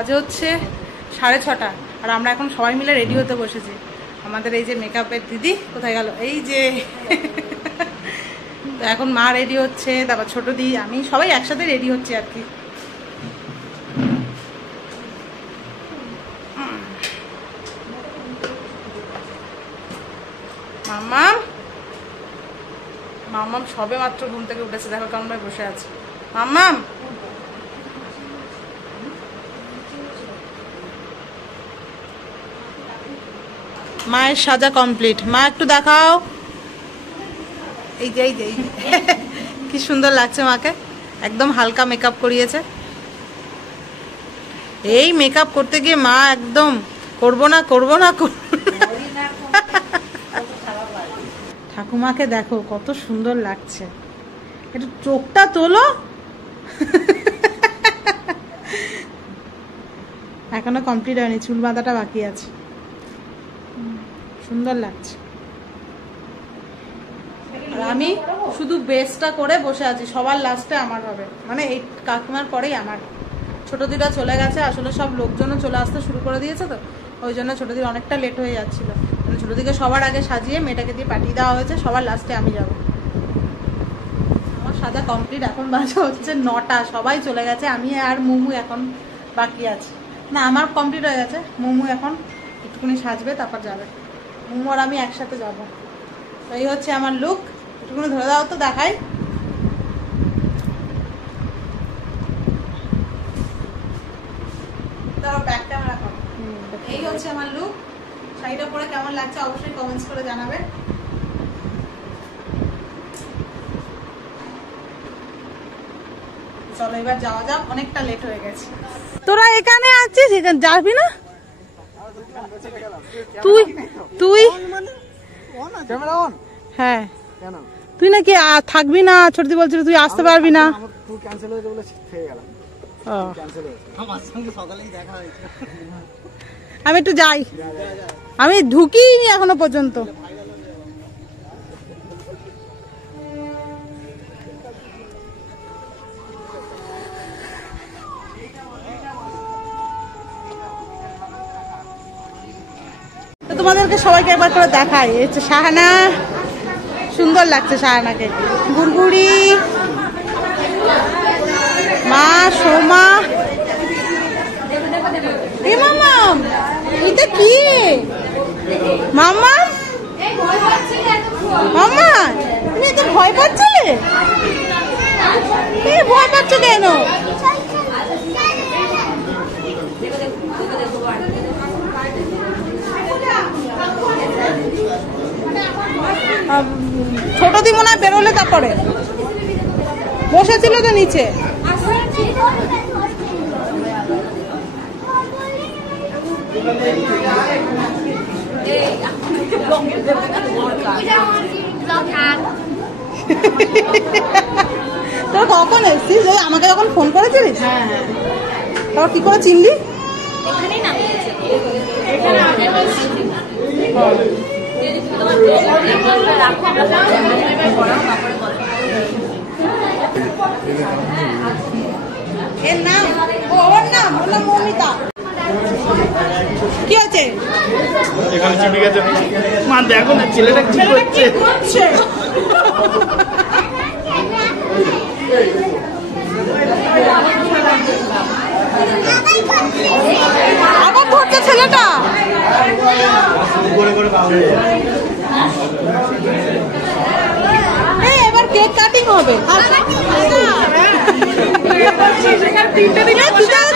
বাজে হচ্ছে 6:30 আর আমরা এখন সবাই মিলে রেডি হতে বসেছি। আমাদের এই যে মেকআপের দিদি কোথায় গেল, এই যে তো এখন মা রেডি হচ্ছে, তারপর ছোট দি, আমি সবাই একসাথে রেডি হচ্ছে আর কি। মাম্মাম মাম্মাম সবে মাত্র ঘুম থেকে উঠেছে, দেখো কেমন ভাই বসে আছে। মাম্মাম মায়ের সাজা কমপ্লিট, মা একটু দেখাও। এই যে কি সুন্দর লাগছে মাকে, একদম হালকা মেকআপ করিয়েছে। এই মেকআপ করতে গিয়ে মা একদম করবো না। ঠাকুমাকে দেখো কত সুন্দর লাগছে, একটু চোখটা তোলো। এখনো কমপ্লিট হয়নি, চুল বাঁধাটা বাকি আছে। সুন্দর লাগছে। আর আমি শুধু বেসটা করে বসে আছি, সবার লাস্টে আমার হবে, মানে এই কাকিমার পরেই আমার। ছোট দিদা চলে গেছে, আসলে সব লোকজনও চলে আসতে শুরু করে দিয়েছে, তো ওই জন্য ছোট দিদি অনেকটা লেট হয়ে যাচ্ছিল। মানে ছোট দিকে সবার আগে সাজিয়ে মেয়েটাকে দিয়ে পাঠিয়ে দেওয়া হয়েছে, সবার লাস্টে আমি যাব। আমার সাজা কমপ্লিট, এখন বাজে হচ্ছে 9টা, সবাই চলে গেছে, আমি আর মুমু এখন বাকি আছে। না, আমার কমপ্লিট হয়ে গেছে, মুমু এখন একটুখানি সাজবে, তারপর যাবে। মুমু আর আমি একসাথে যাব। তো এই হচ্ছে আমার লুক, একটুখানি ধরে দাও তো দেখাই। এই হচ্ছে আমার লুক, শাড়িটা পরে কেমন লাগছে অবশ্যই কমেন্টস করে জানাবে। চলো এবার যাওয়া যাক, অনেকটা লেট হয়ে গেছে। তোরা এখানে আছিস, এখানে যাবি না? তুই হ্যাঁ, তুই নাকি থাকবি না, ছোটদি বলছিল তুই আসতে পারবি না। আমি একটু যাই, আমি ঢুকিনি এখনো পর্যন্ত। তোমাদেরকে সবাইকে একবার করে দেখাই, এই হচ্ছে শাহানা, সুন্দর লাগছে শাহানাকে। গুড়গুড়ি, মা, সোমা, এ মাম্মাম, এটা কি মাম্মা? মাম্মা তুমি এত ভয় পাচ্ছিলে? ভয় পাচ্ছ কেন? ছোট দি মনে হয় বেরোলে, তারপরে বসেছিল তো নিচে। তোর কখন এসছিস? আমাকে যখন ফোন করেছিলিস? হ্যাঁ। তারপর কি করে চিনলি? এর নাম, ওর নাম বললাম মমিতা। কি আছে? এখানে চিপে গেছে মা, দেখো না ছেলেটা কি করছে। আবার ধরছে ছেলেটা। এবার কেক কাটিং হবে।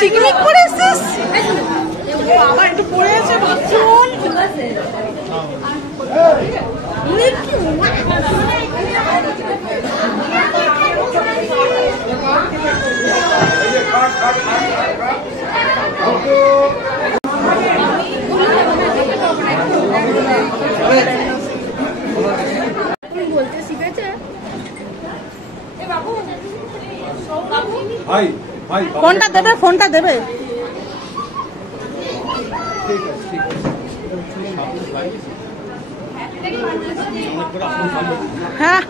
চিকমিক করে এসছিস, আবার একটু পড়ে আছে বাথরুম। বলতে শিখেছে ভাই, ফোনটা দেবে, ফোনটা দেবে। হ্যাঁ,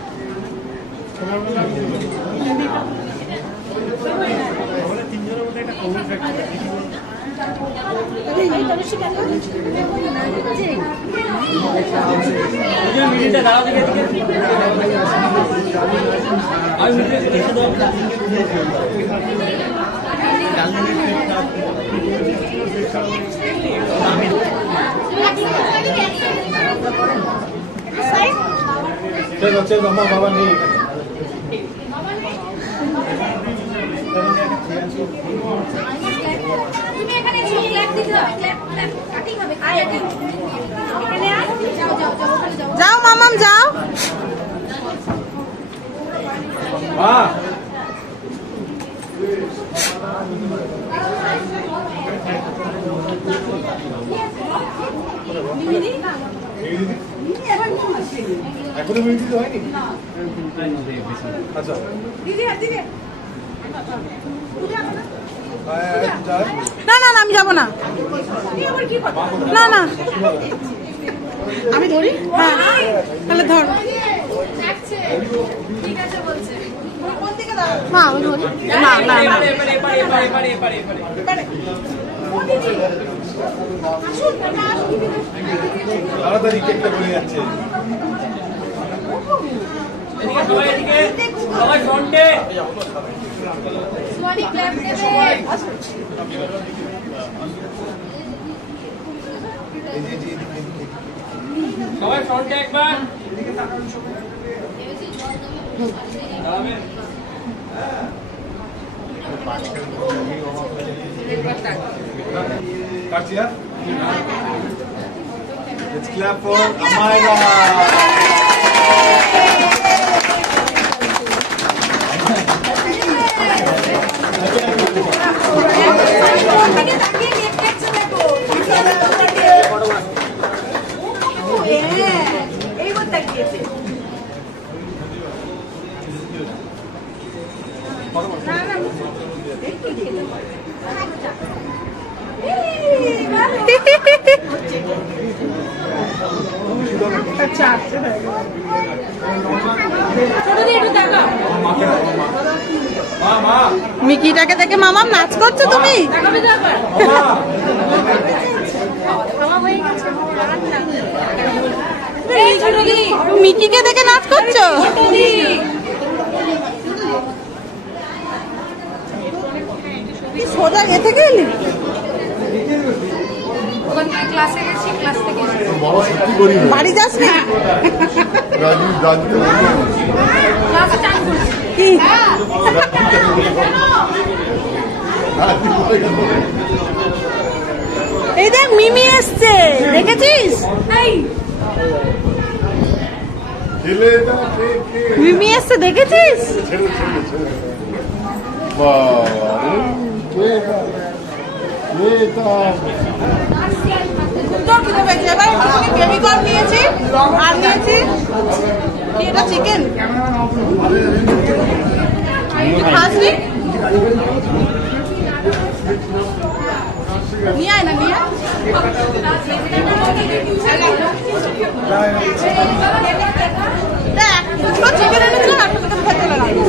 চলো আমার বাবা নেই যাও মামাম যাও। এখনো মিনিট দিতে হয়নি। আচ্ছা না না না আমি যাবো না, না না আমি ধরি। হ্যাঁ তাহলে ধর। হ্যাঁ আমি ধরি। না না না তাড়াতাড়ি কেকটা বলে যাচ্ছে। সবাই ফ্রন্টে সবাই ফ্রন্টে একবার কাটছিয়া। Let's clap for Amira. মিকিটাকে দেখে মামাম নাচ করছো তুমি? মিকিকে দেখে নাচ করছো? সোজা এ থেকে এলি? বাড়ি যাস না? কি এই দেখ মিমি এসছে, দেখেছিস? মিমি এসছে দেখেছিস? বেবি কর্ন নিয়েছি আর নিয়েছি এটা চিকেন। খাসনি নিয়ে আয় না, নিয়ে চিকেন এনেছিলাম, একটা চিকেন খেতে চলে গেল।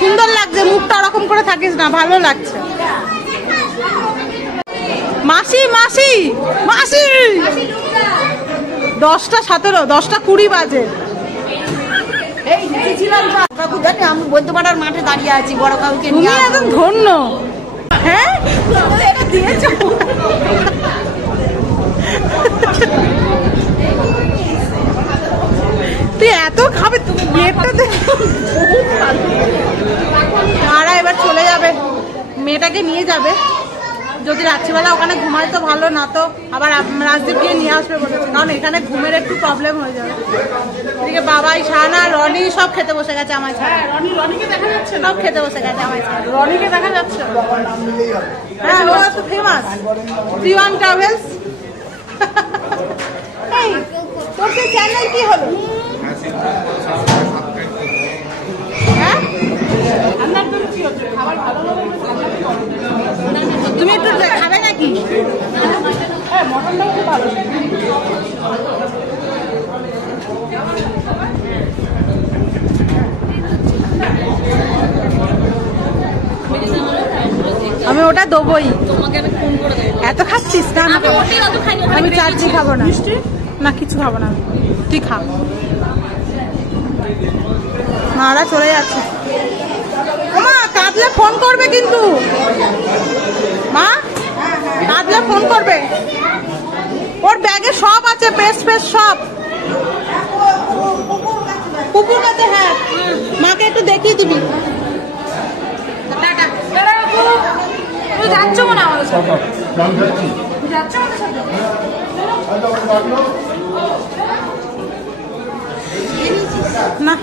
সুন্দর লাগছে, মুখটা ওরকম করে থাকিস না, ভালো লাগছে। মাসি মাসি মাসি 10টা 17, 10টা 20 বাজে। আমি বৈদ্যপাড়ার মাঠে দাঁড়িয়ে আছি, বড় কাউকে তুমি একদম ধন্য। হ্যাঁ দিয়েছ, তুই এত খাবে, তুমি প্লেটটা আর এবার চলে যাবে, মেয়েটাকে নিয়ে যাবে। যদি রাত্রিবেলা ওখানে ঘুমায় তো ভালো, না তো আবার রাজদীপ গিয়ে নিয়ে আসবে বলেছে, কারণ এখানে ঘুমের একটু প্রবলেম হয়ে যাবে। এদিকে বাবাই, শাহানা, রনি সব খেতে বসে গেছে আমার ছাড়া। রনিকে দেখা যাচ্ছে, সব খেতে বসে গেছে আমার ছাড়া। রনিকে দেখা যাচ্ছে, হ্যাঁ ও তো ফেমাস। ত্রিওয়ান ট্রাভেলস। এই তোর চ্যানেল কি হলো? হ্যাঁ তুমি একটু খাবে নাকি? হ্যাঁ মটনটাও খুব ভালো। ওটা দেবোই। তোমাকে আমি ফোন করে দেবো। এত খাচ্ছিস না? আমি ওটাই অত খাইনি, ওখানে আমি বেরিয়ে চাটনি গেছি। খাবো না, না কিছু খাবো না, তুই খা। মারা চলে যাচ্ছে। মা কাঁদলে ফোন করবে কিন্তু, মা কাঁদলে ফোন করবে। ওর ব্যাগে সব আছে, পেস্ট ফেস্ট সব। কুকুর কাছে, হ্যাঁ মাকে একটু দেখিয়ে দিবি। টাটা। তুমি যাচ্ছ না আমাদের সাথে? যাচ্ছ আমাদের সাথে? না,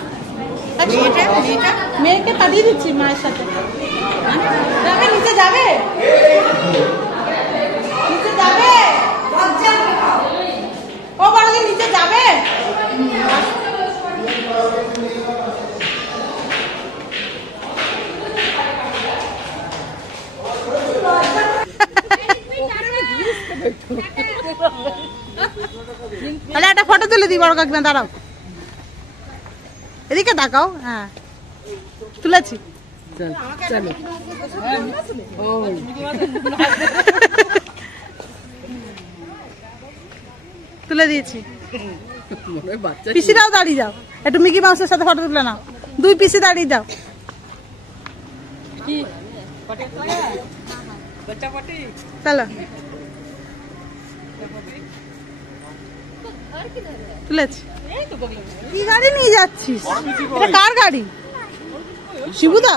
মেয়েকে পাঠিয়ে দিচ্ছি মায়ের সাথে। যাবে নিচে, যাবে নিচে, যাবে ও বড় নিচে যাবে। তাহলে একটা ফটো তুলে দিই বড় কাকিমা, দাঁড়াও এদিকে তাকাও। হ্যাঁ তুলেছি, তুলে দিয়েছি। পিসিরাও দাঁড়িয়ে যাও, একটু মিকি মাউসের সাথে ফটো তুলে নাও। দুই পিসি দাঁড়িয়ে যাও। চলো তুলেছি। কি গাড়ি নিয়ে যাচ্ছিস? এটা কার গাড়ি? শিবুদা?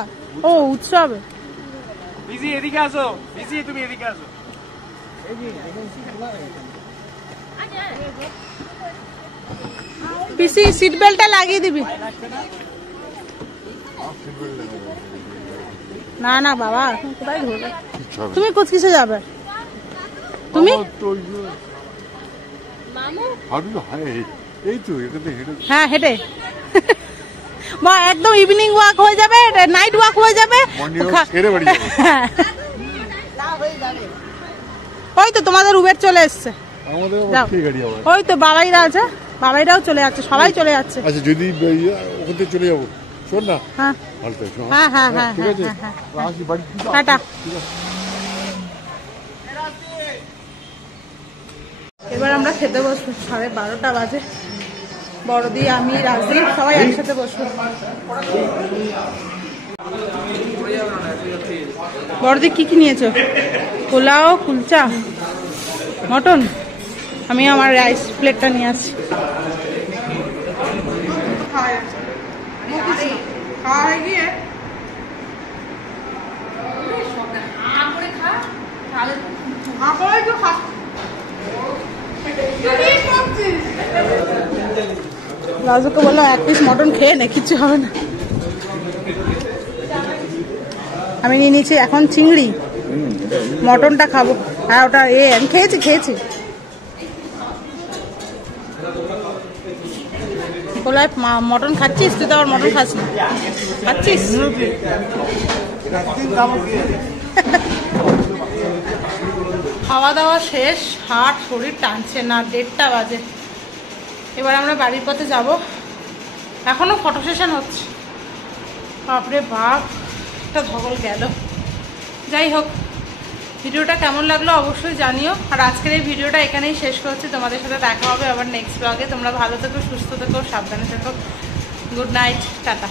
ও উৎসবে। বিজি এদিকে আসো, বিজি তুমি এদিকে আসো। পিসি সিট বেল্টটা লাগিয়ে দিবি। না না বাবা, কোথায় ধরবে? তুমি কুচকিসে যাবে? তুমি হ্যাঁ হেঁটে মা একদম ইভিনিং ওয়াক হয়ে যাবে, নাইট ওয়াক হয়ে যাবে। ওই তো তোমাদের উবের চলে এসছে। ওই তো বাবাইরা আছে, বাবাইরাও চলে যাচ্ছে, সবাই চলে যাচ্ছে। আচ্ছা যদি ওখান থেকে চলে যাবো, শোন না। হ্যাঁ হ্যাঁ হ্যাঁ হ্যাঁ হ্যাঁ, টাটা। এবার আমরা খেতে বসবো, 12:30 বাজে। বড়দি, আমি, রাজদীপ সবাই একসাথে বসবো। বড়দি কি কি নিয়েছো? পোলাও, কুলচা, মটন। আমি আমার রাইস প্লেটটা নিয়ে আসছি। রাজুকে বললাম 1 পিস মটন খেয়ে নে, কিচ্ছু হবে না। আমি নিয়ে নিয়েছি এখন চিংড়ি, মটনটা খাবো। হ্যাঁ ওটা আমি খেয়েছি। বলায় মটন খাচ্ছিস? তুই তো আবার মটন খাস না, খাচ্ছিস? খাওয়া দাওয়া শেষ, হাট শরীর টানছে না, 1:30 বাজে। এবার আমরা বাড়ির পথে যাব। এখনো ফটো সেশন হচ্ছে। বাপরে বাপ, একটা ধকল গেল। যাই হোক, ভিডিওটা কেমন লাগলো অবশ্যই জানিও। আর আজকের এই ভিডিওটা এখানেই শেষ করছি। তোমাদের সাথে দেখা হবে আবার নেক্সট ব্লগে। তোমরা ভালো থেকো, সুস্থ থেকো, সাবধানে থেকো। Good night, tata.